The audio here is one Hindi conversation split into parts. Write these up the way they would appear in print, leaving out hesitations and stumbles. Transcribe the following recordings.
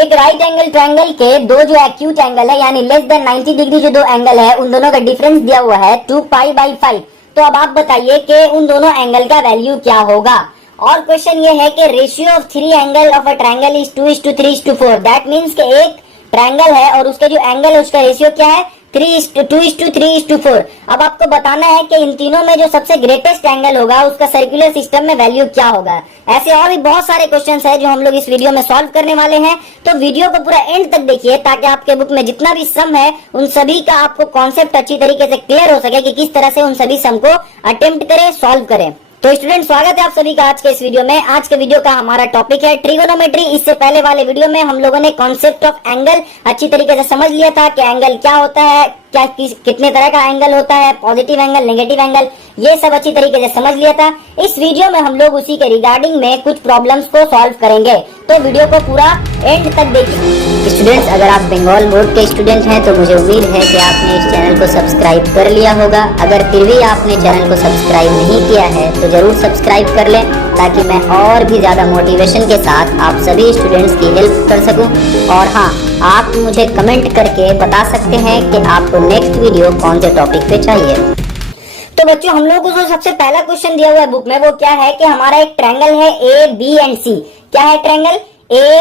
एक राइट एंगल ट्रायंगल के दो जो एक्यूट एंगल है यानी लेस देन 90 डिग्री जो दो एंगल है उन दोनों का डिफरेंस दिया हुआ है 2π/5। तो अब आप बताइए कि उन दोनों एंगल का वैल्यू क्या होगा। और क्वेश्चन ये है कि ratio of three angle of a triangle is 2:3:4। That means कि एक ट्रायंगल है और उसके जो एंगल है उसका रेशियो क्या है 2:3:4। अब आपको बताना है कि इन तीनों में जो सबसे ग्रेटेस्ट एंगल होगा उसका सर्कुलर सिस्टम में वैल्यू क्या होगा। ऐसे और भी बहुत सारे क्वेश्चंस हैं जो हम लोग इस वीडियो में सॉल्व करने वाले हैं, तो वीडियो को पूरा एंड तक देखिए ताकि आपके बुक में जितना भी सम है उन सभी का आपको कॉन्सेप्ट अच्छी तरीके से क्लियर हो सके कि किस तरह से उन सभी सम को अटेम्प्ट करें, सॉल्व करें। तो स्टूडेंट स्वागत है आप सभी का आज के इस वीडियो में। आज के वीडियो का हमारा टॉपिक है ट्रिगोनोमेट्री। इससे पहले वाले वीडियो में हम लोगों ने कॉन्सेप्ट ऑफ एंगल अच्छी तरीके से समझ लिया था कि एंगल क्या होता है, क्या कितने तरह का एंगल होता है, पॉजिटिव एंगल, नेगेटिव एंगल, ये सब अच्छी तरीके से समझ लिया था। इस वीडियो में हम लोग उसी के रिगार्डिंग में कुछ प्रॉब्लम्स को सॉल्व करेंगे, तो वीडियो को पूरा एंड तक देखिए। स्टूडेंट्स, अगर आप बंगाल बोर्ड के स्टूडेंट हैं तो मुझे उम्मीद है कि आपने इस चैनल को सब्सक्राइब कर लिया होगा। अगर फिर भी आपने चैनल को सब्सक्राइब नहीं किया है तो जरूर सब्सक्राइब कर लें ताकि मैं और भी ज्यादा मोटिवेशन के साथ आप सभी स्टूडेंट्स की हेल्प कर सकूं। और हाँ, आप मुझे कमेंट करके बता सकते हैं कि आपको नेक्स्ट वीडियो कौन से टॉपिक पे चाहिए। तो बच्चों, हम लोगों को जो सबसे पहला क्वेश्चन दिया हुआ है बुक में वो क्या है कि हमारा एक ट्रायंगल है ए बी एंड सी। क्या है ट्रायंगल ए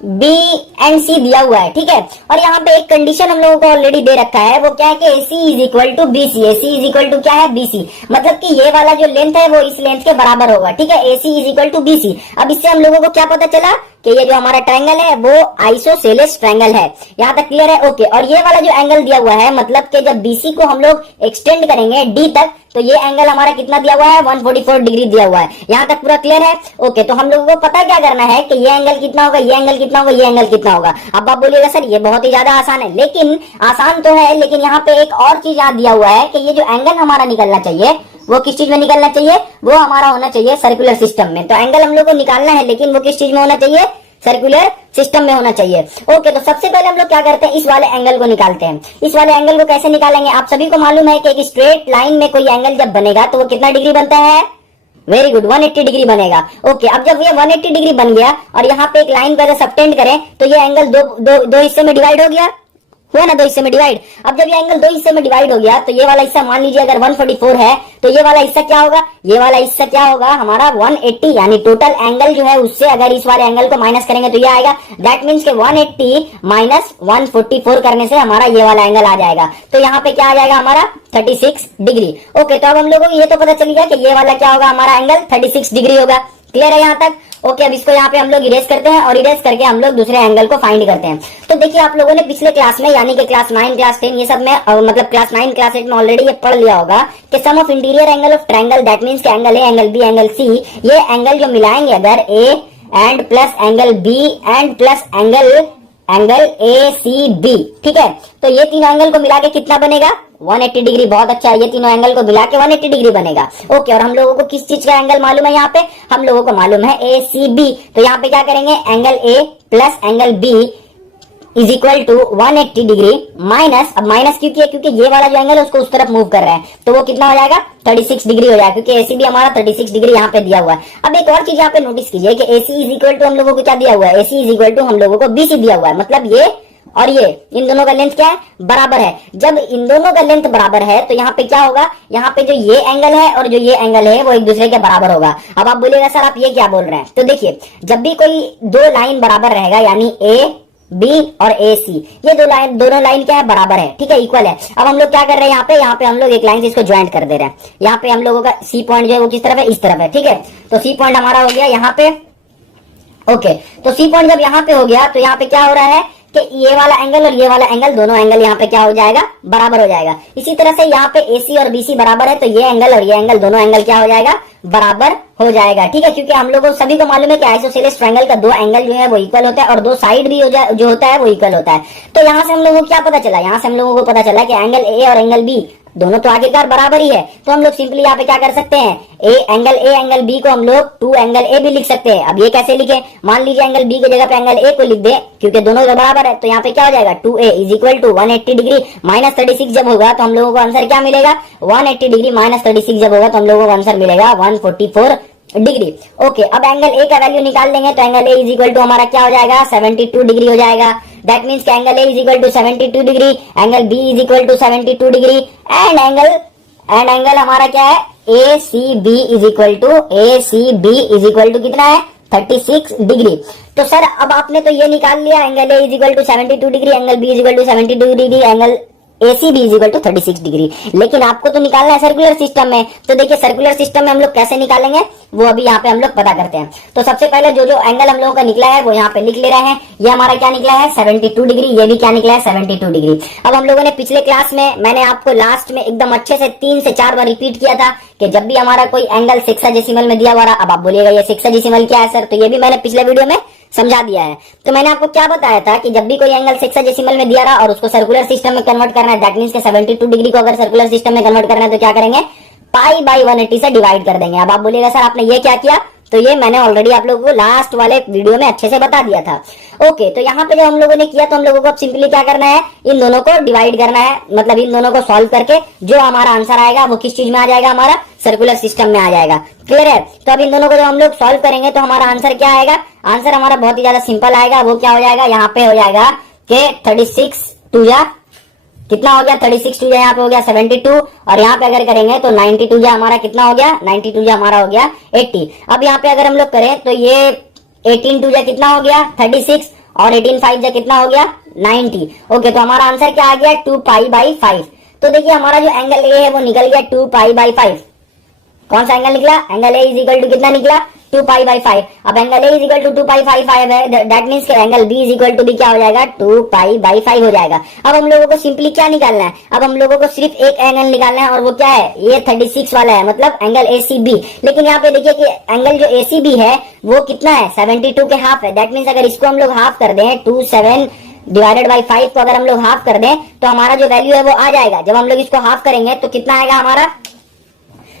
बी एंड सी दिया हुआ है, ठीक है। और यहाँ पे एक कंडीशन हम लोगों को ऑलरेडी दे रखा है, वो क्या है कि AC is equal to BC। AC is equal to क्या है BC, मतलब कि ये वाला जो लेंथ है वो इस लेंथ के बराबर होगा, ठीक है। AC is equal to BC। अब इससे हम लोगों को क्या पता चला कि ये जो हमारा ट्रायंगल है वो आइसोसेलेस ट्रायंगल है। यहाँ तक क्लियर है? ओके। और ये वाला जो एंगल दिया हुआ है मतलब कि जब BC को हम लोग एक्सटेंड करेंगे D तक तो ये एंगल हमारा कितना दिया हुआ है 144 डिग्री दिया हुआ है। यहाँ तक पूरा क्लियर है? ओके। तो हम लोगों को पता क्या करना है कि ये एंगल कितना होगा, ये एंगल कितना होगा, ये एंगल कितना होगा। अब आप बोलिएगा सर ये बहुत ही ज्यादा आसान है, लेकिन आसान तो है, लेकिन यहाँ पे एक और चीज यहाँ दिया हुआ है कि ये जो एंगल हमारा निकलना चाहिए वो किस चीज में निकलना चाहिए, वो हमारा होना चाहिए सर्कुलर सिस्टम में। तो एंगल हम लोग को निकालना है लेकिन वो किस चीज में होना चाहिए, सर्कुलर सिस्टम में होना चाहिए। ओके। तो सबसे पहले हम लोग क्या करते हैं, इस वाले एंगल को निकालते हैं। इस वाले एंगल को कैसे निकालेंगे, आप सभी को मालूम है कि एक स्ट्रेट लाइन में कोई एंगल जब बनेगा तो वो कितना डिग्री बनता है, वेरी गुड, 180 डिग्री बनेगा। ओके। अब जब ये 180 डिग्री बन गया और यहाँ पे एक लाइन को अगर सबटेंड करें तो ये एंगल दो हिस्से में डिवाइड हो गया, हुआ ना, दो हिस्से में डिवाइड। अब जब ये एंगल दो हिस्से में डिवाइड हो गया तो ये वाला हिस्सा मान लीजिए अगर 144 है तो ये वाला हिस्सा क्या होगा, ये वाला हिस्सा क्या होगा हमारा 180, यानी टोटल एंगल जो है उससे अगर इस वाले एंगल को माइनस करेंगे तो ये आएगा। दैट मीन्स के 180 माइनस 144 करने से हमारा ये वाला एंगल आ जाएगा। तो यहाँ पे क्या आ जाएगा हमारा 36 डिग्री। ओके। तो अब हम लोगों को ये तो पता चल गया कि ये वाला क्या होगा हमारा एंगल 36 डिग्री होगा। क्लियर है यहाँ तक? ओके। अब इसको यहाँ पे हम लोग इरेज करते हैं और इरेज करके हम लोग दूसरे एंगल को फाइंड करते हैं। तो देखिए, आप लोगों ने पिछले क्लास में यानी कि क्लास 9, क्लास 10 ये सब में मतलब क्लास 9, क्लास 8 में ऑलरेडी ये पढ़ लिया होगा कि sum of interior angle of triangle, that means कि angle A, angle B, angle C, ये एंगल जो मिलाएंगे अगर A and plus angle B and plus angle ACB, ठीक है, तो ये तीनों एंगल को मिला के कितना बनेगा 180 डिग्री। बहुत अच्छा है, ये तीनों एंगल को मिला के 180 डिग्री बनेगा। ओके। और हम लोगों को किस चीज का एंगल मालूम है, यहाँ पे हम लोगों को मालूम है ACB। तो यहाँ पे क्या करेंगे, angle A plus angle B is equal to 180 degree minus, अब माइनस क्यों किया, क्योंकि ये वाला जो एंगल है उसको उस तरफ मूव कर रहा है तो वो कितना हो जाएगा 36 डिग्री हो जाएगा, क्योंकि ACB हमारा 36 डिग्री यहाँ पे दिया हुआ है। अब एक और चीज यहाँ पे नोटिस कीजिए कि AC इज इक्वल टू हम लोगों को क्या दिया हुआ है, AC इज इक्वल टू हम लोगों को BC दिया हुआ है, मतलब ये और ये इन दोनों का लेंथ क्या है, बराबर है। जब इन दोनों का लेंथ बराबर है तो यहाँ पे क्या होगा, यहाँ पे जो ये एंगल है और जो ये एंगल है वो एक दूसरे के बराबर होगा। अब आप बोलिएगा सर आप ये क्या बोल रहे हैं, तो देखिए, जब भी कोई दो लाइन बराबर रहेगा यानी A B और AC, ये दोनों लाइन क्या है, बराबर है, ठीक है, इक्वल है। अब हम लोग क्या कर रहे हैं, यहाँ पे हम लोग एक लाइन से इसको ज्वाइंट कर दे रहे हैं। यहाँ पे हम लोगों का C पॉइंट जो है वो किस तरफ है, इस तरफ है, ठीक है। तो C पॉइंट हमारा हो गया यहाँ पे। ओके। तो C पॉइंट जब यहाँ पे हो गया तो यहाँ पे क्या हो रहा है कि ये वाला एंगल और ये वाला एंगल, दोनों एंगल यहाँ पे क्या हो जाएगा, बराबर हो जाएगा। इसी तरह से यहाँ पे AC और BC बराबर है तो ये एंगल और ये एंगल, दोनों एंगल क्या हो जाएगा, बराबर हो जाएगा, ठीक है। क्योंकि हम लोगों सभी को मालूम है कि आइसोसेलेस ट्रायंगल का दो एंगल जो है वो इक्वल होता है और दो साइड भी जो होता है वो इक्वल होता है। तो यहाँ से हम लोगों को क्या पता चला, यहाँ से हम लोगों को पता चला कि एंगल A और एंगल B दोनों तो आखिरकार बराबर ही है। तो हम लोग सिंपली यहाँ पे क्या कर सकते हैं, ए एंगल बी को हम लोग 2 एंगल ए भी लिख सकते हैं। अब ये कैसे लिखे, मान लीजिए एंगल बी की जगह पे एंगल ए को लिख दे, क्योंकि दोनों बराबर है। तो यहाँ पे क्या हो जाएगा 2a is equal to 180 degree minus 36 जब होगा तो हम लोगों को आंसर क्या मिलेगा, 180 डिग्री माइनस 36 जब होगा तो हम लोगों को आंसर मिलेगा 144 डिग्री। ओके, अब एंगल ए का वैल्यू निकाल देंगे तो angle A is equal to हमारा क्या हो जाएगा 72 डिग्री हो जाएगा। That means angle A is equal to 72 degree, angle B is equal to 72 degree and angle हमारा क्या है A C B is equal to कितना है 36 डिग्री। तो सर अब आपने तो ये निकाल लिया angle A is equal to 72 degree, angle B is equal to 72 degree, angle ACB is equal to 36 degree, लेकिन आपको तो निकालना है सर्कुलर सिस्टम में। तो देखिए सर्कुलर सिस्टम में हम लोग कैसे निकालेंगे वो अभी यहाँ पे हम लोग पता करते हैं। तो सबसे पहले जो एंगल हम लोगों का निकला है वो यहाँ पे लिख ले रहे हैं। ये हमारा क्या निकला है 72 डिग्री, ये भी क्या निकला है 72 डिग्री। अब हम लोगों ने पिछले क्लास में मैंने आपको लास्ट में एकदम अच्छे से 3 से 4 बार रिपीट किया था कि जब भी हमारा कोई एंगल सेक्साडेसिमल में दिया हुआ रहा, अब आप बोलिएगा ये सेक्साडेसिमल क्या है सर, तो ये भी मैंने पिछले वीडियो में समझा दिया है। तो मैंने आपको क्या बताया था कि जब भी कोई एंगल सेक्साडेसिमल में दिया रहा और उसको सर्कुलर सिस्टम में कन्वर्ट करना है, दैट मींस के 72 डिग्री को अगर सर्कुलर सिस्टम में कन्वर्ट करना है तो क्या करेंगे पाई बाई 180 से डिवाइड कर देंगे। अब आप बोलिएगा सर आपने ये क्या किया, तो ये मैंने ऑलरेडी आप लोगों को लास्ट वाले वीडियो में अच्छे से बता दिया था। ओके, तो यहाँ पे जो हम लोगों ने किया तो हम लोगों को अब सिंपली क्या करना है इन दोनों को डिवाइड करना है, मतलब इन दोनों को सॉल्व करके जो हमारा आंसर आएगा वो किस चीज में आ जाएगा हमारा सर्कुलर सिस्टम में आ जाएगा। क्लियर है? तो अब इन दोनों को जब हम लोग सॉल्व करेंगे तो हमारा आंसर क्या आएगा, आंसर हमारा बहुत ही ज्यादा सिंपल आएगा। वो क्या हो जाएगा, यहाँ पे हो जाएगा कि 36 टू या कितना हो गया 36 टू यहाँ पे हो गया 72 और यहाँ पे अगर करेंगे तो 92 जा हमारा कितना हो गया 92 जा हमारा हो गया 80। अब यहाँ पे अगर हम लोग करें तो ये 18 टू जा कितना हो गया 36 और 18 5 जा कितना हो गया 90। ओके, तो हमारा आंसर क्या आ गया 2 पाई बाई 5। तो देखिए हमारा जो एंगल ए है वो निकल गया 2 पाई बाई 5। कौन सा एंगल निकला, angle A is equal to कितना निकला 2 पाई बाई 5। अब angle A is equal to 2 pi 5 है, दैट मींस के angle B is equal to भी क्या हो जाएगा 2 पाई बाई 5 हो जाएगा। अब हम लोगों को सिंपली क्या निकालना है, अब हम लोगों को सिर्फ एक एंगल निकालना है और वो क्या है ये 36 वाला है, मतलब एंगल ACB। लेकिन यहाँ पे देखिए कि एंगल जो ACB है वो कितना है 72 के हाफ है। दैट मीन्स अगर इसको हम लोग हाफ कर दें 27 डिवाइडेड बाई 5 को अगर हम लोग हाफ कर दें तो हमारा जो वैल्यू है वो आ जाएगा। जब हम लोग इसको हाफ करेंगे तो कितना आएगा हमारा,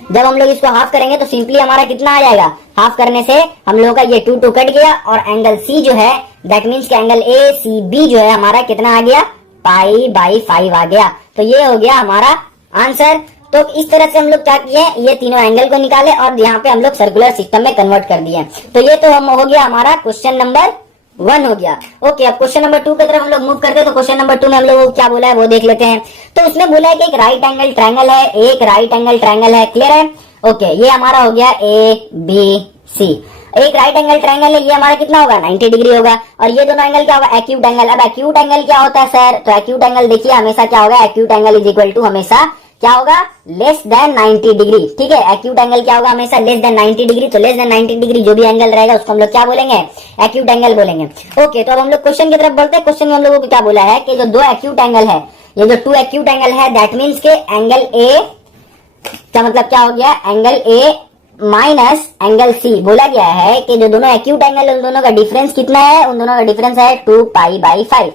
जब हम लोग इसको हाफ करेंगे तो सिंपली हमारा कितना आ जाएगा, हाफ करने से हम लोगों का ये 2 कट गया और एंगल C जो है दैट मीन्स के एंगल ACB जो है हमारा कितना आ गया पाई बाई 5 आ गया। तो ये हो गया हमारा आंसर। तो इस तरह से हम लोग क्या किए, ये तीनों एंगल को निकाले और यहाँ पे हम लोग सर्कुलर सिस्टम में कन्वर्ट कर दिए। तो ये तो हम हो गया हमारा क्वेश्चन नंबर 1 हो गया। ओके, अब क्वेश्चन नंबर 2 की तरफ हम लोग मूव करते हैं। तो क्वेश्चन नंबर 2 में हम लोग को क्या बोला है वो देख लेते हैं। तो उसमें बोला है कि एक राइट एंगल ट्रायंगल है, एक राइट एंगल ट्रायंगल है। क्लियर है? ओके, ये हमारा हो गया ABC। एक राइट एंगल ट्रायंगल है, ये हमारा कितना होगा 90 डिग्री होगा और ये दोनों एंगल क्या होगा एक्यूट एंगल। अब एक्यूट एंगल क्या होता है सर, तो एक्यूट एंगल देखिए हमेशा क्या होगा, acute angle is equal to हमेशा क्या होगा लेस देन 90 डिग्री। ठीक है, एक्यूट एंगल क्या होगा हमेशा लेस देन 90 डिग्री। तो लेस देन 90 डिग्री जो भी एंगल रहेगा उसको हम लोग क्या बोलेंगे एक्यूट एंगल बोलेंगे। ओके, तो अब हम लोग क्वेश्चन की तरफ बढ़ते हैं। क्वेश्चन में हम लोगों को क्या बोला है कि जो 2 एक्यूट एंगल है, ये जो 2 एक्यूट एंगल है दैट मीन्स के एंगल A का मतलब क्या हो गया angle A minus angle C। बोला गया है कि जो दोनों एक्यूट एंगल है उन दोनों का डिफरेंस कितना है, उन दोनों का डिफरेंस है 2 पाई बाई 5।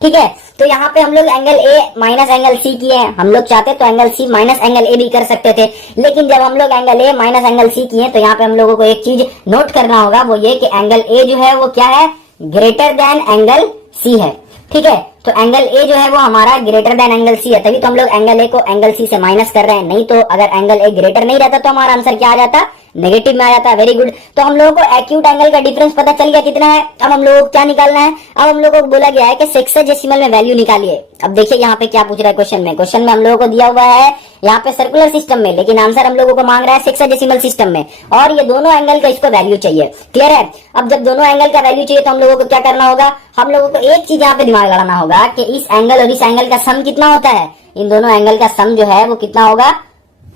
ठीक है, तो यहाँ पे हम लोग angle A minus angle C किए हैं। हम लोग चाहते तो angle C minus angle A भी कर सकते थे, लेकिन जब हम लोग angle A minus angle C किए तो यहाँ पे हम लोगों को एक चीज नोट करना होगा, वो ये कि एंगल A जो है वो क्या है ग्रेटर देन एंगल C है। ठीक है, तो एंगल A जो है वो हमारा ग्रेटर देन एंगल C है, तभी तो हम लोग एंगल A को एंगल C से माइनस कर रहे हैं। नहीं तो अगर एंगल A ग्रेटर नहीं रहता तो हमारा आंसर क्या आ जाता नेगेटिव में आ जाता है। Very good. तो हम लोगों को एक्यूट एंगल का डिफरेंस पता चल गया कितना है। अब हम लोगों को क्या निकालना है, अब हम लोगों को बोला गया है कि सेक्साडेसिमल में वैल्यू निकालिए। अब देखिए यहाँ पे क्या पूछ रहा है क्वेश्चन में, क्वेश्चन में हम लोगों को दिया हुआ है यहाँ पे सर्कुलर सिस्टम में, लेकिन आंसर हम लोगों को मांग रहा है सेक्साडेसिमल सिस्टम में और ये दोनों एंगल का इसको वैल्यू चाहिए। क्लियर है? अब जब दोनों एंगल का वैल्यू चाहिए तो हम लोगों को क्या करना होगा, हम लोगों को एक चीज यहाँ पे दिमाग लगाना होगा कि इस एंगल और इस एंगल का सम कितना होता है। इन दोनों एंगल का सम जो है वो कितना होगा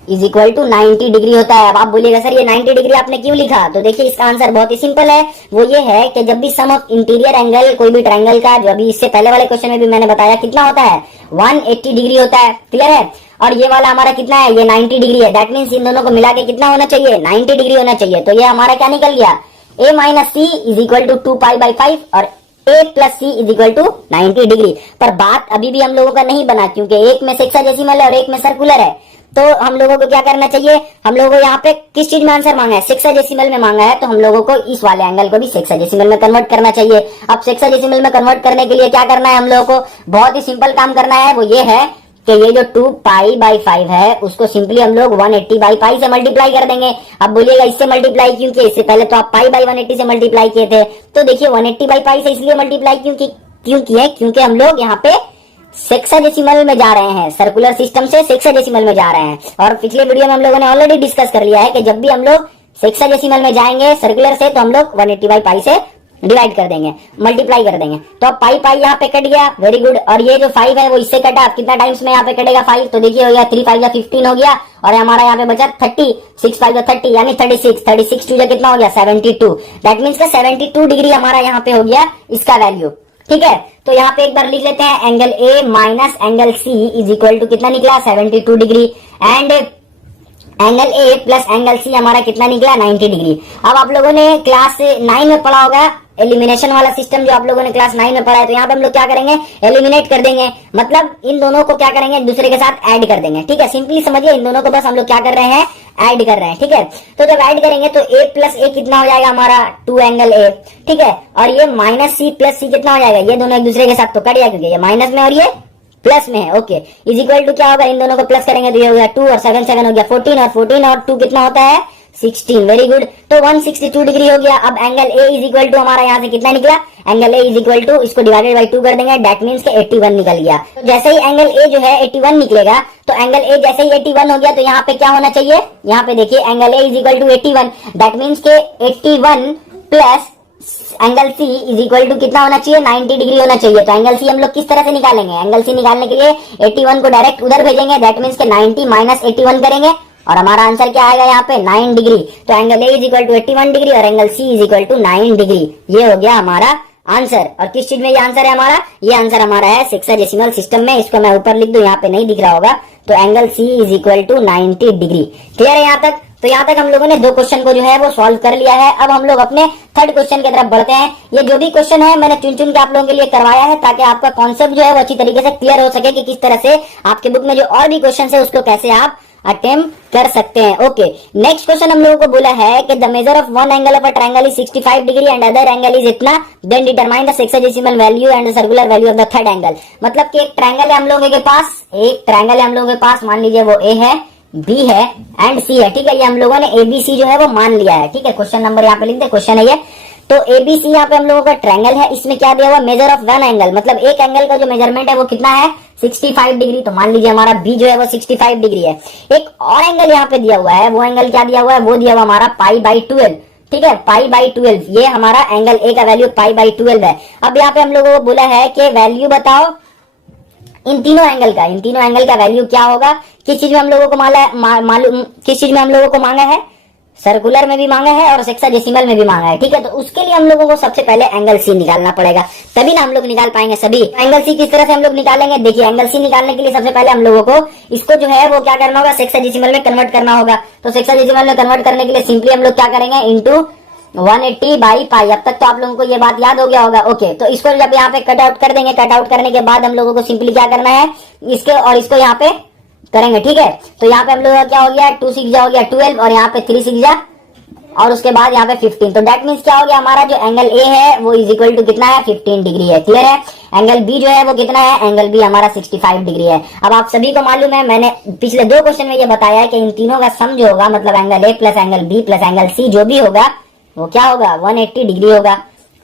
इज इक्वल टू 90 डिग्री होता है। अब आप बोलिएगा सर ये 90 डिग्री आपने क्यों लिखा, तो देखिए इसका आंसर बहुत ही सिंपल है। वो ये है कि जब भी सम ऑफ इंटीरियर एंगल कोई भी ट्रायंगल का, जो अभी इससे पहले वाले क्वेश्चन में भी मैंने बताया कितना होता है 180 डिग्री होता है। क्लियर है? और ये वाला हमारा कितना है ये 90 डिग्री है। दैट मीन्स इन दोनों को मिला के कितना होना चाहिए 90 डिग्री होना चाहिए। तो ये हमारा क्या निकल गया A minus C is equal to 2 pi by 5 और A plus C is equal to 90 degree. पर बात अभी भी हम लोगों का नहीं बना, क्योंकि एक में सेक्साडेसिमल है और एक में सर्कुलर है। तो हम लोगों को क्या करना चाहिए, हम लोगों को यहाँ पे किस चीज में आंसर मांगा है सेक्साडेसिमल में मांगा है, तो हम लोगों को इस वाले एंगल को भी सेक्साडेसिमल में कन्वर्ट करना चाहिए। अब सेक्साडेसिमल में कन्वर्ट करने के लिए क्या करना है हम लोगों को, बहुत ही सिंपल काम करना है। वो ये है कि ये जो 2 पाई बाई 5 है उसको सिंपली हम लोग 180 बाई पाई से मल्टीप्लाई कर देंगे। अब बोलिएगा इससे मल्टीप्लाई क्यों किया, इससे पहले तो आप पाई बाई 180 से मल्टीप्लाई किए थे। तो देखिए 180 बाई पाई से इसलिए मल्टीप्लाई क्यों किए, क्योंकि हम लोग यहाँ पे सेक्साडेसिमल में जा रहे हैं, सर्कुलर सिस्टम से सेक्साडेसिमल में जा रहे हैं। और पिछले वीडियो में हम लोगों ने ऑलरेडी डिस्कस कर लिया है कि जब भी हम लोग सेक्साडेसिमल में जाएंगे सर्कुलर से, तो हम लोग 180 बाई पाई से डिवाइड कर देंगे, मल्टीप्लाई कर देंगे। तो अब पाई पाई यहाँ पे कट गया, वेरी गुड। और ये जो 5 है वो इससे कटा, कितना टाइम्स में यहाँ पे कटेगा 5, तो देखिए हो गया 3 5 15 हो गया। और हमारा यहाँ पे बचा 30, 6 5 30 यानी 36, 36 2 कितना हो गया 72। दैट मीन्स का 72 डिग्री हमारा यहाँ पे हो गया इसका वैल्यू। ठीक है, तो यहाँ पे एक बार लिख लेते हैं, angle A minus angle C is equal to कितना निकला 72 degree, and angle A plus angle C हमारा कितना निकला 90 डिग्री। अब आप लोगों ने क्लास 9 में पढ़ा होगा एलिमिनेशन वाला सिस्टम, जो आप लोगों ने क्लास 9 में पढ़ा है। तो यहाँ पे हम लोग क्या करेंगे, एलिमिनेट कर देंगे, मतलब इन दोनों को क्या करेंगे एक दूसरे के साथ ऐड कर देंगे। ठीक है, सिंपली समझिए, इन दोनों को बस हम लोग क्या कर रहे हैं, ऐड कर रहे हैं। ठीक है, तो जब ऐड करेंगे तो a प्लस ए कितना हो जाएगा हमारा 2 एंगल ए। ठीक है, और ये माइनस सी प्लस सी कितना हो जाएगा, ये दोनों एक दूसरे के साथ तो कट गया क्योंकि ये माइनस में और ये प्लस में है। ओके, इज इक्वल टू क्या होगा, इन दोनों को प्लस करेंगे तो ये हो गया 2 और 7 7 हो गया 14, और 14 और 2 कितना होता है 16। वेरी गुड, तो 162 डिग्री हो गया। अब angle A is equal to हमारा यहाँ से कितना निकला, angle A is equal to इसको डिवाइडेड बाई 2 कर देंगे, दैट मीन्स के 81 निकल गया। तो जैसे ही एंगल ए जो है 81 निकलेगा, तो एंगल ए जैसे ही 81 हो गया तो यहाँ पे क्या होना चाहिए, यहाँ पे देखिए angle A is equal to 81, that means के 81 plus angle C is equal to कितना होना चाहिए 90 डिग्री होना चाहिए। तो एंगल सी हम लोग किस तरह से निकालेंगे, एंगल सी निकालने के लिए 81 को डायरेक्ट उधर भेजेंगे, दैट मीन्स के 90 माइनस 81 करेंगे और हमारा आंसर क्या आएगा यहाँ पे 9 डिग्री। तो angle A is equal to 81 degree और angle C is equal to 9 degree. ये हो गया हमारा आंसर। और किस चीज में ये आंसर है हमारा, ये आंसर हमारा है सेक्साडेसिमल सिस्टम में। इसको मैं ऊपर लिख दूं, यहाँ पे नहीं दिख रहा होगा। तो angle C is equal to 90 degree. Clear है यहाँ तक? तो यहाँ तक हम लोगों ने 2 क्वेश्चन को जो है वो सॉल्व कर लिया है। अब हम लोग अपने 3rd क्वेश्चन की तरफ बढ़ते हैं। ये जो भी क्वेश्चन है मैंने चुन चुन के आप लोगों के लिए करवाया है, ताकि आपका कॉन्सेप्ट जो है वो अच्छी तरीके से क्लियर हो सके कि किस तरह से आपके बुक में जो और भी क्वेश्चन है उसको कैसे आप अटेम्प्ट कर सकते हैं। ओके, नेक्स्ट क्वेश्चन हम लोगों को बोला है कि the measure of one angle of a triangle is 65 degree and other angle is इतना, then determine the sexagesimal value and the circular value of the 3rd angle. मतलब कि एक ट्रायंगल है हम लोगों के पास, एक ट्रायंगल है हम लोगों के पास, मान लीजिए वो ए है, बी है एंड सी है। ठीक है, ये हम लोगों ने एबीसी जो है वो मान लिया है। ठीक है, क्वेश्चन नंबर यहाँ पे लिख दे, क्वेश्चन है ये। तो एबीसी यहाँ पे हम लोगों का ट्रायंगल है, इसमें क्या दिया हुआ मेजर ऑफ वन एंगल, मतलब एक एंगल का जो मेजरमेंट है वो कितना है 65 डिग्री। तो मान लीजिए हमारा बी जो है वो 65 डिग्री है। एक और एंगल यहाँ पे दिया हुआ है, वो एंगल क्या दिया हुआ है, वो दिया हुआ हमारा पाई बाई 12। ठीक है, पाई बाई 12, ये हमारा एंगल ए का वैल्यू पाई बाई 12 है। अब यहाँ पे हम लोगों को बोला है कि वैल्यू बताओ इन तीनों एंगल का वैल्यू क्या होगा। किस चीज में हम लोगों को मालूम, किस चीज में हम लोगों को मांगा है, सर्कुलर में भी मांगा है और सेक्साडेसिमल में भी मांगा है। ठीक है, तो उसके लिए हम लोगों को सबसे पहले एंगल सी निकालना पड़ेगा, तभी ना हम लोग निकाल पाएंगे सभी। एंगल सी किस तरह से हम लोग निकालेंगे, देखिए एंगल सी निकालने के लिए सबसे पहले हम लोगों को इसको जो है वो क्या करना होगा, सेक्साडेसिमल में कन्वर्ट करना होगा। तो सेक्साडेसिमल में कन्वर्ट करने के लिए सिंपली हम लोग क्या करेंगे, इंटू 180 बाई पाई। अब तक तो आप लोगों को ये बात याद हो गया होगा। ओके, तो इसको जब यहाँ पे कट आउट कर देंगे, कट आउट करने के बाद हम लोगों को सिंपली क्या करना है, इसके और इसको यहाँ पे करेंगे। ठीक है, तो यहाँ पे हम लोगों का क्या हो गया, 2 6 हो गया 12 और यहाँ पे 3 6 और उसके बाद यहाँ पे 15। तो दैट मीन्स क्या हो गया, हमारा जो एंगल ए है वो इज इक्वल टू कितना है 15 डिग्री है। क्लियर है? एंगल बी जो है वो कितना है, एंगल बी हमारा 65 डिग्री है। अब आप सभी को मालूम है, मैंने पिछले 2 क्वेश्चन में ये बताया है कि इन तीनों का सम जो होगा, मतलब angle A plus angle B plus angle C जो भी होगा वो क्या होगा 180 डिग्री होगा।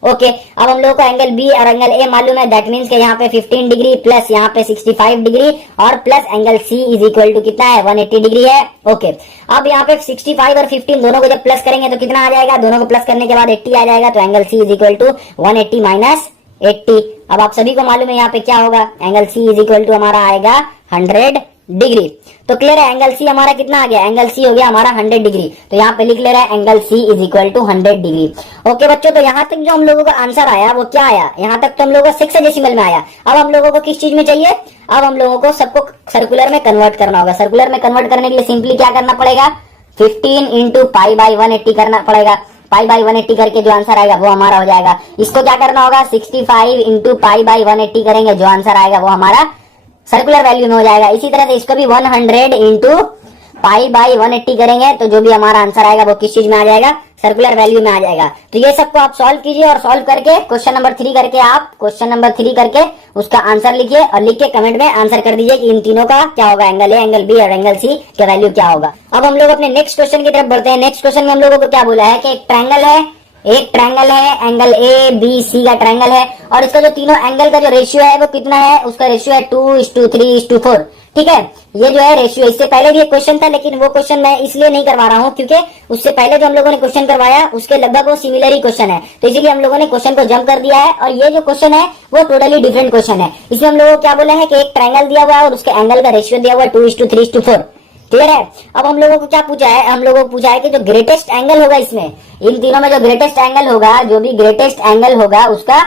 ओके, अब हम लोगों को एंगल बी और एंगल ए मालूम है, दैट मीन्स के यहाँ पे 15 डिग्री प्लस यहाँ पे 65 डिग्री और plus angle C is equal to कितना है 180 डिग्री है। ओके, अब यहाँ पे 65 और 15 दोनों को जब प्लस करेंगे तो कितना आ जाएगा, दोनों को प्लस करने के बाद 80 आ जाएगा। तो angle C is equal to 180 minus 80। अब आप सभी को मालूम है यहाँ पे क्या होगा, angle C is equal to हमारा आएगा 100 डिग्री। तो क्लियर है, एंगल सी हमारा कितना आ गया, एंगल सी हो गया हमारा 100 डिग्री। तो यहाँ पे लिख ले रहा है angle C is equal to 100 degree. Okay बच्चों, तो यहाँ तक जो हम लोगों का आंसर आया वो क्या आया, यहाँ तक तो हम लोगों को सेक्साडेसिमल में आया। अब हम लोगों को किस चीज में चाहिए, अब हम लोगों को सबको सर्कुलर में कन्वर्ट करना होगा। सर्कुलर में कन्वर्ट करने के लिए सिंपली क्या करना पड़ेगा, 15 इंटू पाई बाई 180 करना पड़ेगा। पाई बाई 180 करके जो आंसर आएगा वो हमारा हो जाएगा। इसको क्या करना होगा, 65 इंटू पाई बाई 180 करेंगे, जो आंसर आएगा वो हमारा सर्कुलर वैल्यू में हो जाएगा। इसी तरह से इसको भी 100 इंटू पाई बाई 180 करेंगे, तो जो भी हमारा आंसर आएगा वो किस चीज में आ जाएगा, सर्कुलर वैल्यू में आ जाएगा। तो ये सबको आप सॉल्व कीजिए और सॉल्व करके क्वेश्चन नंबर 3 करके आप क्वेश्चन नंबर 3 करके उसका आंसर लिखिए और लिख के कमेंट में आंसर कर दीजिए कि इन तीनों का क्या होगा, एंगल ए, एंगल बी और एंगल सी का वैल्यू क्या होगा। अब हम लोग अपने नेक्स्ट क्वेश्चन की तरफ बढ़ते हैं। नेक्स्ट क्वेश्चन में हम लोगों को क्या बोला है कि एक ट्रायंगल है, एंगल ए बी सी का ट्रायंगल है और इसका जो तीनों एंगल का जो रेशियो है वो कितना है, उसका रेशियो है 2:3:4। ठीक है, ये जो है रेशियो, इससे पहले भी एक क्वेश्चन था लेकिन वो क्वेश्चन मैं इसलिए नहीं करवा रहा हूँ क्योंकि उससे पहले जो हम लोगों ने क्वेश्चन करवाया उसके लगभग वो सिमिलर ही क्वेश्चन है, तो इसीलिए हम लोगों ने क्वेश्चन को जंप कर दिया है। और ये जो क्वेश्चन है वो टोटली डिफरेंट क्वेश्चन है। इसमें हम लोगों को क्या बोला है कि एक ट्रायंगल दिया हुआ है और उसके एंगल का रेशियो दिया हुआ है 2:3:4। क्लियर है। अब हम लोगों को क्या पूछा है, हम लोगों को पूछा है कि जो ग्रेटेस्ट एंगल होगा इसमें, इन तीनों में जो ग्रेटेस्ट एंगल होगा, जो भी ग्रेटेस्ट एंगल होगा उसका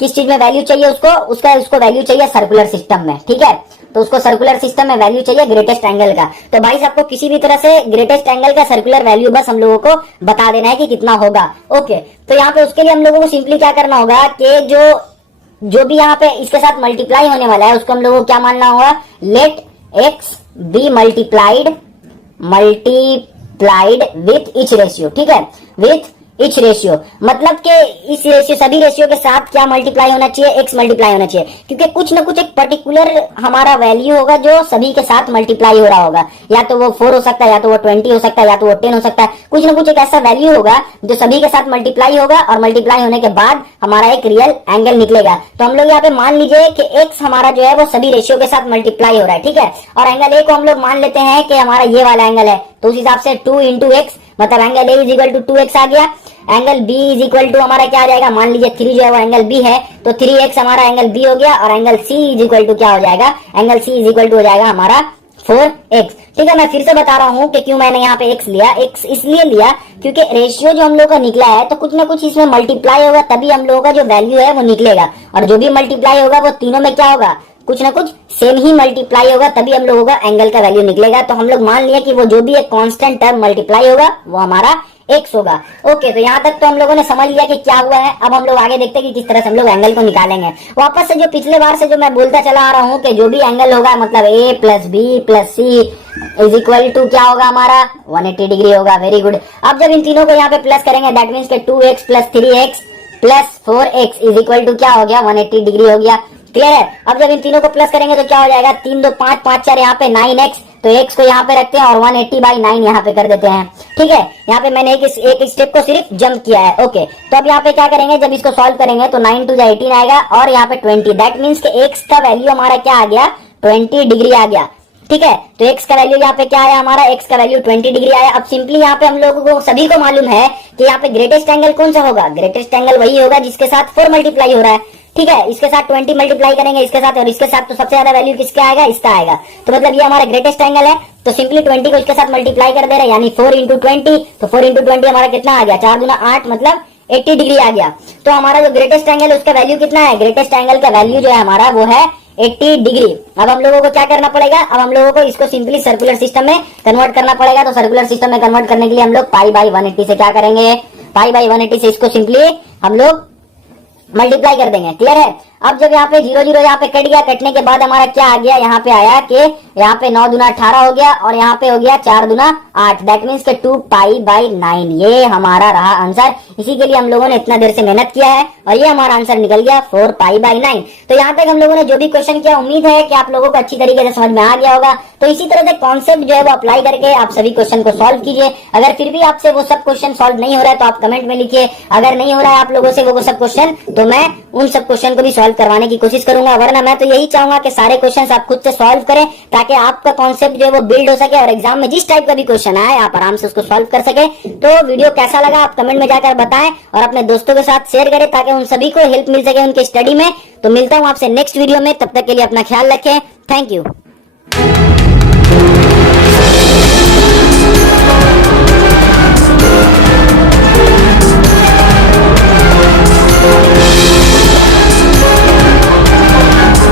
किस चीज में वैल्यू चाहिए, उसको वैल्यू चाहिए सर्कुलर सिस्टम में। ठीक है, तो उसको सर्कुलर सिस्टम में वैल्यू चाहिए ग्रेटेस्ट एंगल का। तो भाई आपको किसी भी तरह से ग्रेटेस्ट एंगल का सर्कुलर वैल्यू बस हम लोगों को बता देना है कि कितना होगा। ओके, तो यहाँ पे उसके लिए हम लोगों को सिंपली क्या करना होगा कि जो भी यहाँ पे इसके साथ मल्टीप्लाई होने वाला है उसको हम लोगों को क्या मानना होगा, let x be multiplied with each ratio. ठीक है, विथ इच रेशियो मतलब कि इस रेशियो, सभी रेशियो के साथ क्या मल्टीप्लाई होना चाहिए, एक्स मल्टीप्लाई होना चाहिए, क्योंकि कुछ ना कुछ एक पर्टिकुलर हमारा वैल्यू होगा जो सभी के साथ मल्टीप्लाई हो रहा होगा। या तो वो 4 हो सकता है, या तो वो 20 हो सकता है, या तो वो 10 हो सकता है। कुछ ना कुछ एक ऐसा वैल्यू होगा जो सभी के साथ मल्टीप्लाई होगा और मल्टीप्लाई होने के बाद हमारा एक रियल एंगल निकलेगा। तो हम लोग यहाँ पे मान लीजिए कि एक्स हमारा जो है वो सभी रेशियो के साथ मल्टीप्लाई हो रहा है। ठीक है, और एंगल ए को हम लोग मान लेते हैं कि हमारा ये वाला एंगल है, तो उस हिसाब से 2 × x मतलब angle A is equal to 2x आ गया। Angle B is equal to हमारा क्या आ जाएगा, मान लीजिए 3 जो है वो एंगल बी है, तो 3x हमारा एंगल बी हो गया और angle C is equal to क्या हो जाएगा, angle C is equal to हो जाएगा हमारा 4x। ठीक है, मैं फिर से बता रहा हूं कि क्यों मैंने यहाँ पे x लिया। x इसलिए लिया क्योंकि रेशियो जो हम लोग का निकला है तो कुछ ना कुछ इसमें मल्टीप्लाई होगा, तभी हम लोगों का जो वैल्यू है वो निकलेगा। और जो भी मल्टीप्लाई होगा वो तीनों में क्या होगा, कुछ ना कुछ सेम ही मल्टीप्लाई होगा, तभी हम लोगों का एंगल का वैल्यू निकलेगा। तो हम लोग मान लिया कि वो जो भी एक कांस्टेंट टर्म मल्टीप्लाई होगा वो हमारा x होगा। ओके, तो यहाँ तक तो हम लोगों ने समझ लिया कि क्या हुआ है। अब हम लोग आगे देखते हैं कि किस तरह से हम लोग एंगल को निकालेंगे। वापस से जो पिछले बार से जो मैं बोलता चला आ रहा हूँ कि जो भी एंगल होगा मतलब a plus B plus C is equal to क्या होगा हमारा 180 डिग्री होगा। Very good. अब जब इन तीनों को यहाँ पे प्लस करेंगे दैट मीन्स के 2x plus 3x plus 4x is equal to क्या हो गया, 180 डिग्री हो गया। क्लियर है। अब जब इन तीनों को प्लस करेंगे तो क्या हो जाएगा, 3 2 5 5 4 यहाँ पे 9x, तो x को यहाँ पे रखते हैं और 180/9 यहाँ पे कर देते हैं। ठीक है, यहाँ पे मैंने एक स्टेप को सिर्फ जंप किया है। ओके, तो अब यहाँ पे क्या करेंगे, जब इसको सॉल्व करेंगे तो 9 × 18 आएगा और यहाँ पे 20, दैट मीन्स के x का वैल्यू हमारा क्या आ गया, 20 डिग्री आ गया। ठीक है, तो x का वैल्यू यहाँ पे क्या आया हमारा, x का वैल्यू 20 डिग्री आया। अब सिंपली यहाँ पे हम लोगों को सभी को मालूम है कि यहाँ पे ग्रेटेस्ट एंगल कौन सा होगा, ग्रेटेस्ट एंगल वही होगा जिसके साथ 4 मल्टीप्लाई हो रहा है। ठीक है, इसके साथ 20 मल्टीप्लाई करेंगे इसके साथ और इसके साथ, तो सबसे ज्यादा वैल्यू किसका आएगा, इसका आएगा। तो मतलब ये हमारा ग्रेटेस्ट एंगल है, तो सिंपली 20 को इसके साथ मल्टीप्लाई कर दे रहे हैं, यानी 4 × 20, तो 4 × 20 हमारा कितना आ गया, 4 दूना 8 मतलब 80 डिग्री आ गया। तो हमारा जो ग्रेटेस्ट एंगल है उसका वैल्यू कितना है, ग्रेटेस्ट एंगल का वैल्यू जो है हमारा वो है 80 डिग्री। अब हम लोगों को क्या करना पड़ेगा, अब हम लोगों को इसको सिंपली सर्कुलर सिस्टम में कन्वर्ट करना पड़ेगा। तो सर्कुलर सिस्टम में कन्वर्ट करने के लिए हम लोग π/180 से क्या करेंगे, π/180 से इसको सिंपली हम लोग मल्टीप्लाई कर देंगे। क्लियर है। अब जब यहाँ पे 0 0 यहाँ पे कट गया, कटने के बाद हमारा क्या आ गया, यहाँ पे आया कि यहाँ पे 9 दूना 18 हो गया और यहाँ पे हो गया 4 दूना 8, दैट मीन्स के 2π/9 ये हमारा रहा आंसर। इसी के लिए हम लोगों ने इतना देर से मेहनत किया है और ये हमारा आंसर निकल गया 4π/9। तो यहाँ तक हम लोगों ने जो भी क्वेश्चन किया, उम्मीद है कि आप लोगों को अच्छी तरीके से समझ में आ गया होगा। तो इसी तरह से कॉन्सेप्ट जो है वो अप्लाई करके आप सभी क्वेश्चन को सॉल्व कीजिए। अगर फिर भी आपसे वो सब क्वेश्चन सॉल्व नहीं हो रहा है तो आप कमेंट में लिखिए। अगर नहीं हो रहा है आप लोगों से वो सब क्वेश्चन, तो मैं उन सब क्वेश्चन को भी सॉल्व करवाने की कोशिश करूंगा। वरना मैं तो यही चाहूंगा कि सारे क्वेश्चंस आप खुद से सॉल्व करें ताकि आपका कॉन्सेप्ट जो है वो बिल्ड हो सके और एग्जाम में जिस टाइप का भी क्वेश्चन आए आप आराम से उसको सॉल्व कर सके। तो वीडियो कैसा लगा आप कमेंट में जाकर बताएं और अपने दोस्तों के साथ शेयर करें ताकि उन सभी को हेल्प मिल सके उनके स्टडी में। तो मिलता हूं आपसे नेक्स्ट वीडियो में, तब तक के लिए अपना ख्याल रखें। Thank you.